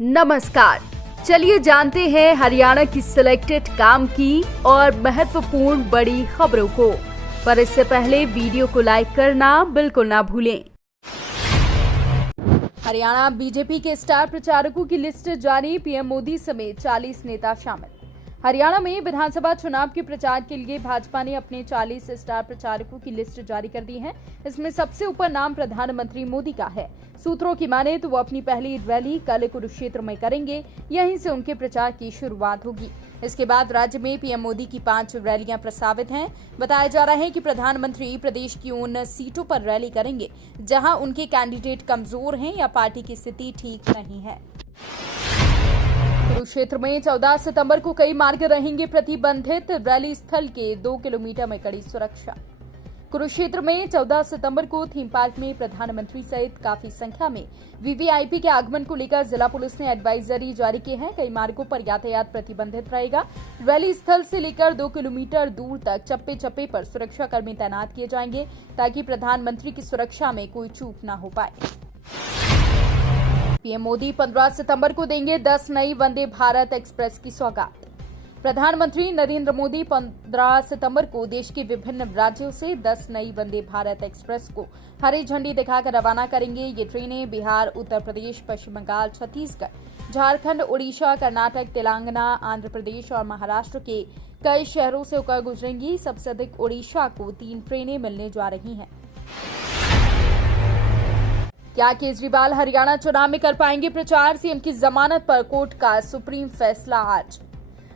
नमस्कार, चलिए जानते हैं हरियाणा की सिलेक्टेड काम की और महत्वपूर्ण बड़ी खबरों को। पर इससे पहले वीडियो को लाइक करना बिल्कुल ना भूलें। हरियाणा बीजेपी के स्टार प्रचारकों की लिस्ट जारी, पीएम मोदी समेत 40 नेता शामिल। हरियाणा में विधानसभा चुनाव के प्रचार के लिए भाजपा ने अपने 40 स्टार प्रचारकों की लिस्ट जारी कर दी है। इसमें सबसे ऊपर नाम प्रधानमंत्री मोदी का है। सूत्रों की माने तो वो अपनी पहली रैली कल कुरुक्षेत्र में करेंगे। यहीं से उनके प्रचार की शुरुआत होगी। इसके बाद राज्य में पीएम मोदी की 5 रैलियां प्रस्तावित हैं। बताया जा रहा है कि प्रधानमंत्री प्रदेश की उन सीटों पर रैली करेंगे जहां उनके कैंडिडेट कमजोर हैं या पार्टी की स्थिति ठीक नहीं है। कुरुक्षेत्र में 14 सितंबर को कई मार्ग रहेंगे प्रतिबंधित, रैली स्थल के 2 किलोमीटर में कड़ी सुरक्षा। कुरुक्षेत्र में 14 सितंबर को थीम पार्क में प्रधानमंत्री सहित काफी संख्या में वीवीआईपी के आगमन को लेकर जिला पुलिस ने एडवाइजरी जारी की है। कई मार्गों पर यातायात प्रतिबंधित रहेगा। रैली स्थल से लेकर 2 किलोमीटर दूर तक चप्पे चप्पे पर सुरक्षाकर्मी तैनात किए जाएंगे ताकि प्रधानमंत्री की सुरक्षा में कोई चूक न हो पाए। पीएम मोदी 15 सितंबर को देंगे 10 नई वंदे भारत एक्सप्रेस की सौगात। प्रधानमंत्री नरेंद्र मोदी 15 सितंबर को देश के विभिन्न राज्यों से 10 नई वंदे भारत एक्सप्रेस को हरी झंडी दिखाकर रवाना करेंगे। ये ट्रेनें बिहार, उत्तर प्रदेश, पश्चिम बंगाल, छत्तीसगढ़, झारखंड, उड़ीसा, कर्नाटक, तेलंगाना, आंध्र प्रदेश और महाराष्ट्र के कई शहरों से होकर गुजरेंगी। सबसे अधिक उड़ीसा को 3 ट्रेनें मिलने जा रही हैं। क्या केजरीवाल हरियाणा चुनाव में कर पाएंगे प्रचार? सीएम की जमानत पर कोर्ट का सुप्रीम फैसला आज।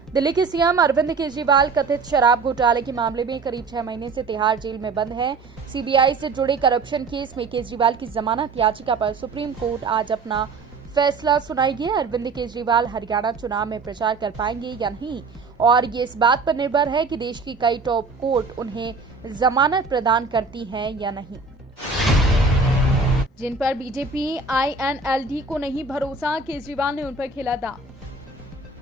दिल्ली के सीएम अरविंद केजरीवाल कथित शराब घोटाले के मामले में करीब 6 महीने से तिहाड़ जेल में बंद है। सीबीआई से जुड़े करप्शन केस में केजरीवाल की जमानत याचिका पर सुप्रीम कोर्ट आज अपना फैसला सुनाएगी। अरविंद केजरीवाल हरियाणा चुनाव में प्रचार कर पाएंगे या नहीं, और ये इस बात पर निर्भर है कि देश की कई टॉप कोर्ट उन्हें जमानत प्रदान करती है या नहीं। जिन पर बीजेपी आईएनएलडी को नहीं भरोसा, केजरीवाल ने उन पर खेला दांव।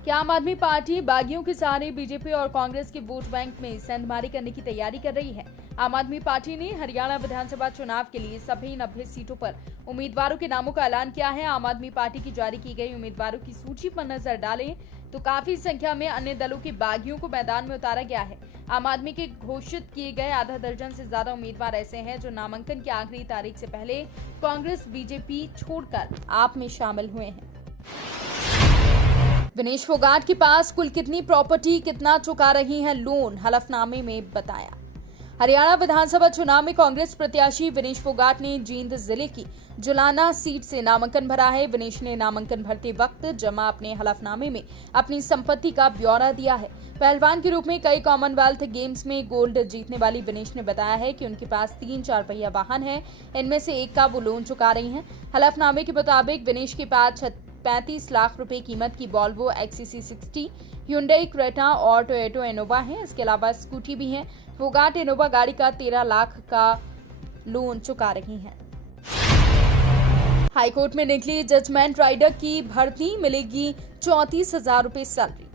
क्या आम आदमी पार्टी बागियों के सहारे बीजेपी और कांग्रेस के वोट बैंक में सेंधमारी करने की तैयारी कर रही है? आम आदमी पार्टी ने हरियाणा विधानसभा चुनाव के लिए सभी 90 सीटों पर उम्मीदवारों के नामों का ऐलान किया है। आम आदमी पार्टी की जारी की गई उम्मीदवारों की सूची पर नजर डालें तो काफी संख्या में अन्य दलों के बागियों को मैदान में उतारा गया है। आम आदमी के घोषित किए गए आधा दर्जन से ज्यादा उम्मीदवार ऐसे हैं जो नामांकन की आखिरी तारीख से पहले कांग्रेस, बीजेपी छोड़कर आप में शामिल हुए हैं। विनेश फोगाट के पास कुल कितनी प्रॉपर्टी, कितना चुका रही है लोन, हलफनामे में बताया। हरियाणा विधानसभा चुनाव में कांग्रेस प्रत्याशी विनेश फोगाट ने जींद जिले की जुलाना सीट से नामांकन भरा है। विनेश ने नामांकन भरते वक्त जमा अपने हलफनामे में अपनी संपत्ति का ब्यौरा दिया है। पहलवान के रूप में कई कॉमनवेल्थ गेम्स में गोल्ड जीतने वाली विनेश ने बताया है कि उनके पास 3-4 पहिया वाहन है। इनमें से एक का वो लोन चुका रही हैं। हलफनामे के मुताबिक विनेश के पास 35 लाख रुपए कीमत की वॉल्वो XC60, Hyundai क्रेटा और टोयोटा इनोवा है। इसके अलावा स्कूटी भी है। फोगाट इनोवा गाड़ी का 13 लाख का लोन चुका रही हैं। हाईकोर्ट में निकली जजमेंट राइडर की भर्ती, मिलेगी 34,000 रुपए सैलरी।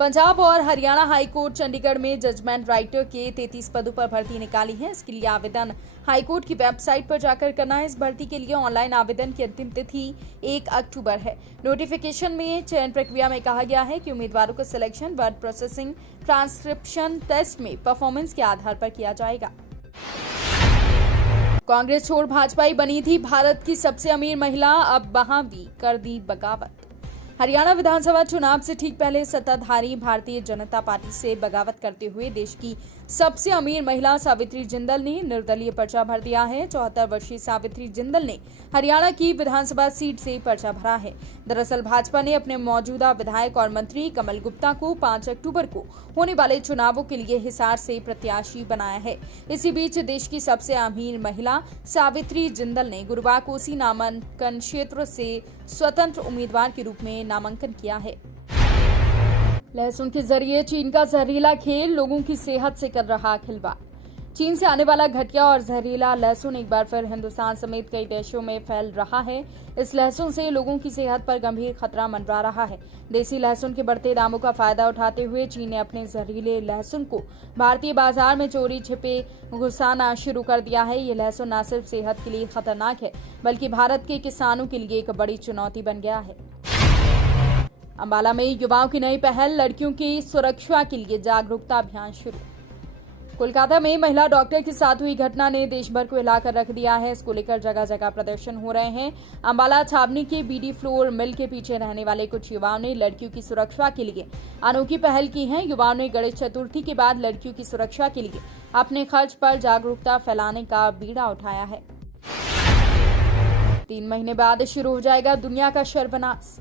पंजाब और हरियाणा हाईकोर्ट चंडीगढ़ में जजमेंट राइटर के 33 पदों पर भर्ती निकाली है। इसके लिए आवेदन हाईकोर्ट की वेबसाइट पर जाकर करना है। इस भर्ती के लिए ऑनलाइन आवेदन की अंतिम तिथि 1 अक्टूबर है। नोटिफिकेशन में चयन प्रक्रिया में कहा गया है कि उम्मीदवारों का selection word processing, transcription test में परफॉर्मेंस के आधार पर किया जाएगा। कांग्रेस छोड़ भाजपा ही बनी थी भारत की सबसे अमीर महिला, अब वहां भी कर दी बगावत। हरियाणा विधानसभा चुनाव से ठीक पहले सत्ताधारी भारतीय जनता पार्टी से बगावत करते हुए देश की सबसे अमीर महिला सावित्री जिंदल ने निर्दलीय पर्चा भर दिया है। 74 वर्षीय सावित्री जिंदल ने हरियाणा की विधानसभा सीट से पर्चा भरा है। दरअसल भाजपा ने अपने मौजूदा विधायक और मंत्री कमल गुप्ता को 5 अक्टूबर को होने वाले चुनावों के लिए हिसार से प्रत्याशी बनाया है। इसी बीच देश की सबसे अमीर महिला सावित्री जिंदल ने गुरुवार को उसी नामांकन क्षेत्र से स्वतंत्र उम्मीदवार के रूप में नामांकन किया है। लहसुन के जरिए चीन का जहरीला खेल, लोगों की सेहत से कर रहा खिलवाड़। चीन से आने वाला घटिया और जहरीला लहसुन एक बार फिर हिंदुस्तान समेत कई देशों में फैल रहा है। इस लहसुन से लोगों की सेहत पर गंभीर खतरा मंडरा रहा है। देसी लहसुन के बढ़ते दामों का फायदा उठाते हुए चीन ने अपने जहरीले लहसुन को भारतीय बाजार में चोरी छिपे घुसाना शुरू कर दिया है। ये लहसुन न सिर्फ सेहत के लिए खतरनाक है, बल्कि भारत के किसानों के लिए एक बड़ी चुनौती बन गया है। अंबाला में युवाओं की नई पहल, लड़कियों की सुरक्षा के लिए जागरूकता अभियान शुरू। कोलकाता में महिला डॉक्टर के साथ हुई घटना ने देश भर को हिलाकर रख दिया है। इसको लेकर जगह जगह प्रदर्शन हो रहे हैं। अंबाला छावनी के बीडी फ्लोर मिल के पीछे रहने वाले कुछ युवाओं ने लड़कियों की सुरक्षा के लिए अनोखी पहल की है। युवाओं ने गणेश चतुर्थी के बाद लड़कियों की सुरक्षा के लिए अपने खर्च पर जागरूकता फैलाने का बीड़ा उठाया है। 3 महीने बाद शुरू हो जाएगा दुनिया का सर्वनाश।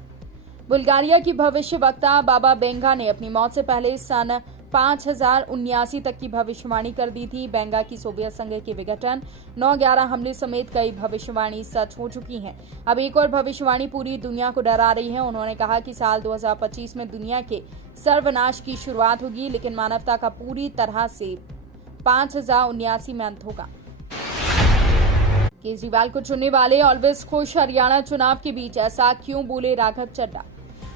बुल्गारिया की भविष्य वक्ता बाबा बेंगा ने अपनी मौत से पहले सन 5079 तक की भविष्यवाणी कर दी थी। बेंगा की सोवियत संघ के विघटन, 9/11 हमले समेत कई भविष्यवाणी सच हो चुकी हैं। अब एक और भविष्यवाणी पूरी दुनिया को डरा रही है। उन्होंने कहा कि साल 2025 में दुनिया के सर्वनाश की शुरुआत होगी, लेकिन मानवता का पूरी तरह से 5079 में अंत होगा। केजरीवाल को चुनने वाले ऑलवेज खुश, हरियाणा चुनाव के बीच ऐसा क्यों बोले राघव चड्ढा।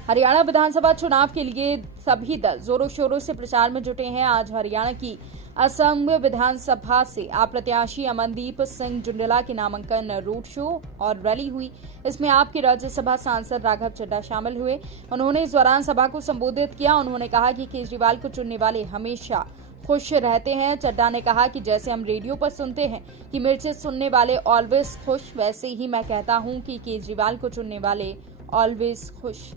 हरियाणा विधानसभा चुनाव के लिए सभी दल जोरों शोरों से प्रचार में जुटे हैं। आज हरियाणा की असम विधानसभा से आप प्रत्याशी अमनदीप सिंह जुंडला के नामांकन रोड शो और रैली हुई। इसमें आपके राज्यसभा सांसद राघव चड्ढा शामिल हुए। उन्होंने इस दौरान सभा को संबोधित किया। उन्होंने कहा कि केजरीवाल को चुनने वाले हमेशा खुश रहते हैं। चड्ढा ने कहा कि जैसे हम रेडियो पर सुनते हैं कि मिर्ची सुनने वाले ऑलवेज खुश, वैसे ही मैं कहता हूं कि केजरीवाल को चुनने वाले ऑलवेज खुश।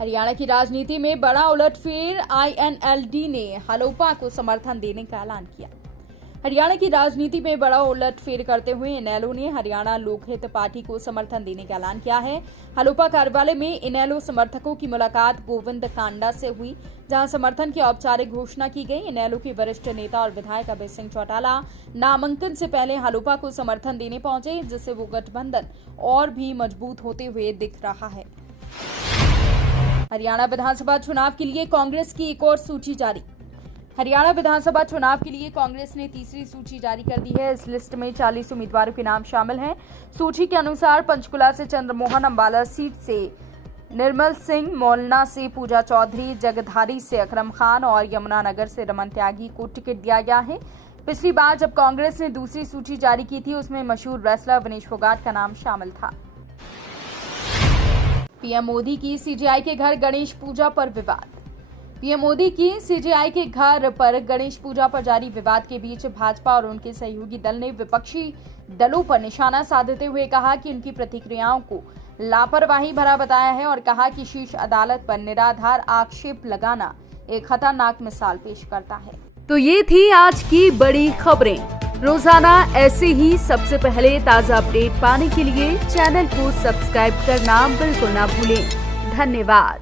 हरियाणा की राजनीति में बड़ा उलटफेर, INLD ने हलोपा को समर्थन देने का ऐलान किया। हरियाणा की राजनीति में बड़ा उलटफेर करते हुए इनेलो ने हरियाणा लोकहित पार्टी को समर्थन देने का ऐलान किया है। हलोपा कार्यालय में इनेलो समर्थकों की मुलाकात गोविंद कांडा से हुई, जहां समर्थन की औपचारिक घोषणा की गई। इनेलो के वरिष्ठ नेता और विधायक अभय सिंह चौटाला नामांकन से पहले हलोपा को समर्थन देने पहुंचे, जिससे वो गठबंधन और भी मजबूत होते हुए दिख रहा है। हरियाणा विधानसभा चुनाव के लिए कांग्रेस की एक और सूची जारी। हरियाणा विधानसभा चुनाव के लिए कांग्रेस ने तीसरी सूची जारी कर दी है। इस लिस्ट में 40 उम्मीदवारों के नाम शामिल हैं। सूची के अनुसार पंचकुला से चंद्रमोहन, अंबाला सीट से निर्मल सिंह, मोलना से पूजा चौधरी, जगधारी से अकरम खान और यमुनानगर से रमन त्यागी को टिकट दिया गया है। पिछली बार जब कांग्रेस ने दूसरी सूची जारी की थी, उसमें मशहूर रेसलर विनेश फोगाट का नाम शामिल था। पीएम मोदी की सीजेआई के घर गणेश पूजा पर विवाद। पीएम मोदी की सीजेआई के घर पर गणेश पूजा पर जारी विवाद के बीच भाजपा और उनके सहयोगी दल ने विपक्षी दलों पर निशाना साधते हुए कहा कि उनकी प्रतिक्रियाओं को लापरवाही भरा बताया है और कहा कि शीर्ष अदालत पर निराधार आक्षेप लगाना एक खतरनाक मिसाल पेश करता है। तो ये थी आज की बड़ी खबरें। रोजाना ऐसे ही सबसे पहले ताजा अपडेट पाने के लिए चैनल को सब्सक्राइब करना बिल्कुल ना भूलें। धन्यवाद।